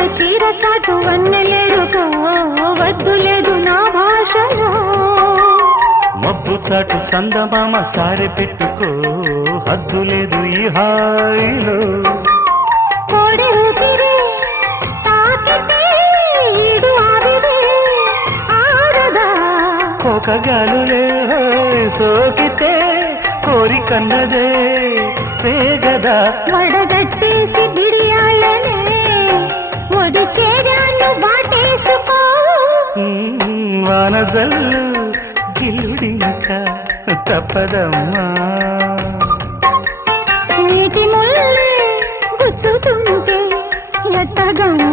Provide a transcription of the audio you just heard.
మల్లెలు చీర చాటు వన్నెలేరుకో వద్దు లేదు నా భాషలో మబ్బు చాటు చందమామ సారె పెట్టుకో హద్దు లేదు ఈ హాయిలో కోడి ఊపిరి తాకితే ఈడు ఆవిరి ఆడదా ఒక గాలులే సోకితే కోరికన్నదే పేగదా వడగట్టేసి బిడియాలనే ఒడి చేరాను బాటేసుకో వానజల్లు గిల్లుడినక తప్పదమ్మా నీటి ముల్లే గుచ్చుతుంటే ఎట్టగమ్మా